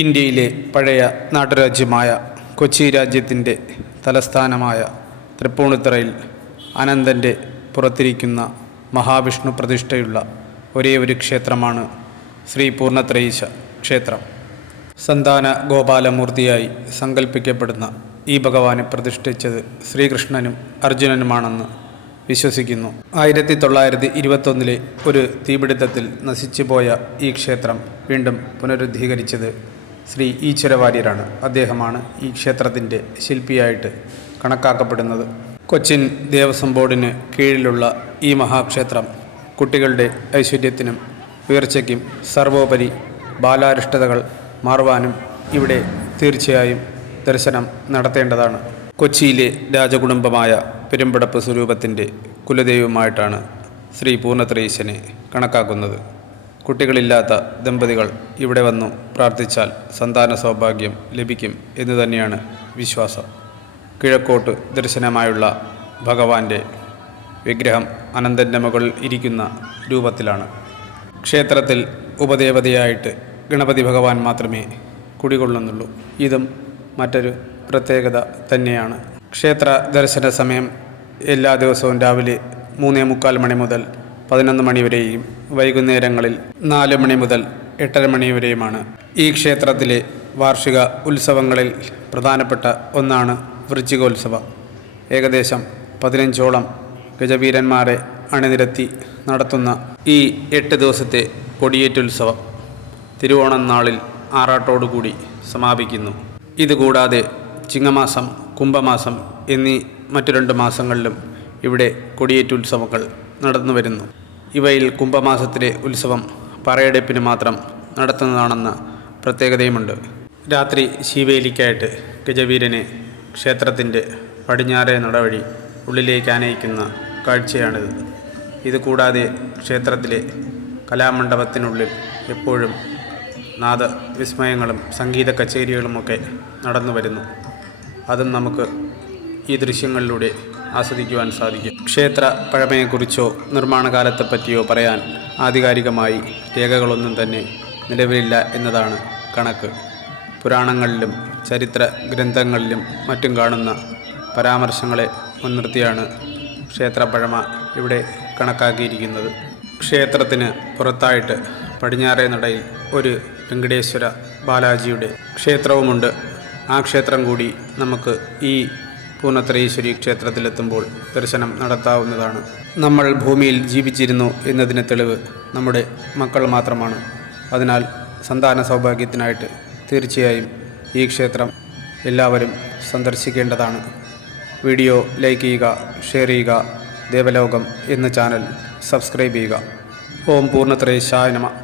ഇന്ത്യയിലെ പഴയ നാട്ടുരാജ്യമായ കൊച്ചി രാജ്യത്തിന്റെ തലസ്ഥാനമായ തൃപ്പൂണിത്തറയിൽ അനന്തന്റെ പുറത്തിരിക്കുന്ന മഹാവിഷ്ണു പ്രതിഷ്ഠയുള്ള ഒരേ ഒരു ക്ഷേത്രമാണ് ശ്രീ പൂർണത്രയീശ ക്ഷേത്രം. സന്താന ഗോപാലമൂർത്തിയായി സങ്കല്പിക്കപ്പെടുന്ന ഈ ഭഗവാനെ പ്രതിഷ്ഠിച്ചത് ശ്രീകൃഷ്ണനും അർജുനനുമാണെന്ന് വിശ്വസിക്കുന്നു. ആയിരത്തി തൊള്ളായിരത്തി ഇരുപത്തൊന്നിലെ ഒരു തീപിടുത്തത്തിൽ നശിച്ചുപോയ ഈ ക്ഷേത്രം വീണ്ടും പുനരുദ്ധീകരിച്ചത് ശ്രീ ഈശ്വരവാര്യരാണ്. അദ്ദേഹമാണ് ഈ ക്ഷേത്രത്തിന്റെ ശില്പിയായിട്ട് കണക്കാക്കപ്പെടുന്നത്. കൊച്ചിൻ ദേവസ്വം ബോർഡിന് കീഴിലുള്ള ഈ മഹാക്ഷേത്രം കുട്ടികളുടെ ഐശ്വര്യത്തിനും ഉയർച്ചയ്ക്കും സർവോപരി ബാലാരിഷ്ടതകൾ മാറുവാനും ഇവിടെ തീർച്ചയായും ദർശനം നടത്തേണ്ടതാണ്. കൊച്ചിയിലെ രാജകുടുംബമായ പെരുമ്പടപ്പ് സ്വരൂപത്തിന്റെ കുലദൈവമായിട്ടാണ് ശ്രീ പൂർണത്രയീശനെ കണക്കാക്കുന്നത്. കുട്ടികളില്ലാത്ത ദമ്പതികൾ ഇവിടെ വന്നു പ്രാർത്ഥിച്ചാൽ സന്താന സൗഭാഗ്യം ലഭിക്കും എന്ന് തന്നെയാണ് വിശ്വാസം. കിഴക്കോട്ട് ദർശനമായുള്ള ഭഗവാന്റെ വിഗ്രഹം അനന്തന്റെ മുകളിൽ ഇരിക്കുന്ന രൂപത്തിലാണ്. ക്ഷേത്രത്തിൽ ഉപദേവതയായിട്ട് ഗണപതി ഭഗവാൻ മാത്രമേ കുടികൊള്ളുന്നുള്ളൂ. ഇതും മറ്റൊരു പ്രത്യേകത തന്നെയാണ്. ക്ഷേത്ര ദർശന സമയം എല്ലാ ദിവസവും രാവിലെ മൂന്നേ മുക്കാൽ മണി മുതൽ പതിനൊന്ന് മണി വരെയും വൈകുന്നേരങ്ങളിൽ നാല് മണി മുതൽ എട്ടര മണി വരെയുമാണ് ഈ ക്ഷേത്രത്തിലെ വാർഷിക ഉത്സവങ്ങളിൽ പ്രധാനപ്പെട്ട ഒന്നാണ് വൃശ്ചികോത്സവം. ഏകദേശം പതിനഞ്ചോളം ഗജവീരന്മാരെ അണിനിരത്തി നടത്തുന്ന ഈ എട്ട് ദിവസത്തെ കൊടിയേറ്റുത്സവം തിരുവോണം നാളിൽ ആറാട്ടോടുകൂടി സമാപിക്കുന്നു. ഇതുകൂടാതെ ചിങ്ങമാസം കുംഭമാസം എന്നീ മറ്റു രണ്ട് മാസങ്ങളിലും ഇവിടെ കൊടിയേറ്റുത്സവങ്ങൾ നടന്നു വരുന്നു ഇവയിൽ കുംഭമാസത്തിലെ ഉത്സവം പറയെടുപ്പിന് മാത്രം നടത്തുന്നതാണെന്ന പ്രത്യേകതയുമുണ്ട്. രാത്രി ശിവേലിക്കായിട്ട് ഗജവീരനെ ക്ഷേത്രത്തിന്റെ പടിഞ്ഞാറേ നടവഴി ഉള്ളിലേക്ക് ആനയിക്കുന്ന കാഴ്ചയാണിത്. ഇതുകൂടാതെ ക്ഷേത്രത്തിലെ കലാമണ്ഡപത്തിനുള്ളിൽ എപ്പോഴും നാദ വിസ്മയങ്ങളും സംഗീത കച്ചേരികളുമൊക്കെ നടന്നു വരുന്നു അതും നമുക്ക് ഈ ദൃശ്യങ്ങളിലൂടെ ആസ്വദിക്കുവാൻ സാധിക്കും. ക്ഷേത്ര പഴമയെക്കുറിച്ചോ നിർമ്മാണ കാലത്തെപ്പറ്റിയോ പറയാൻ ആധികാരികമായി രേഖകളൊന്നും തന്നെ നിലവിലില്ല എന്നതാണ് കണക്ക്. പുരാണങ്ങളിലും ചരിത്ര ഗ്രന്ഥങ്ങളിലും മറ്റും കാണുന്ന പരാമർശങ്ങളെ മുൻനിർത്തിയാണ് ക്ഷേത്രപ്പഴമ ഇവിടെ കണക്കാക്കിയിരിക്കുന്നത്. ക്ഷേത്രത്തിന് പുറത്തായിട്ട് പടിഞ്ഞാറേ നടയിൽ ഒരു വെങ്കടേശ്വര ബാലാജിയുടെ ക്ഷേത്രവുമുണ്ട്. ആ ക്ഷേത്രം കൂടി നമുക്ക് ഈ പൂർണത്രയീശ്വരി ക്ഷേത്രത്തിലെത്തുമ്പോൾ ദർശനം നടത്താവുന്നതാണ്. നമ്മൾ ഭൂമിയിൽ ജീവിച്ചിരുന്നു എന്നതിന് തെളിവ് നമ്മുടെ മക്കൾ മാത്രമാണ്. അതിനാൽ സന്താന സൗഭാഗ്യത്തിനായിട്ട് തീർച്ചയായും ഈ ക്ഷേത്രം എല്ലാവരും സന്ദർശിക്കേണ്ടതാണ്. വീഡിയോ ലൈക്ക് ചെയ്യുക ഷെയർ ചെയ്യുക ദേവലോകം എന്ന ചാനൽ സബ്സ്ക്രൈബ് ചെയ്യുക. ഓം പൂർണത്രയ നമ.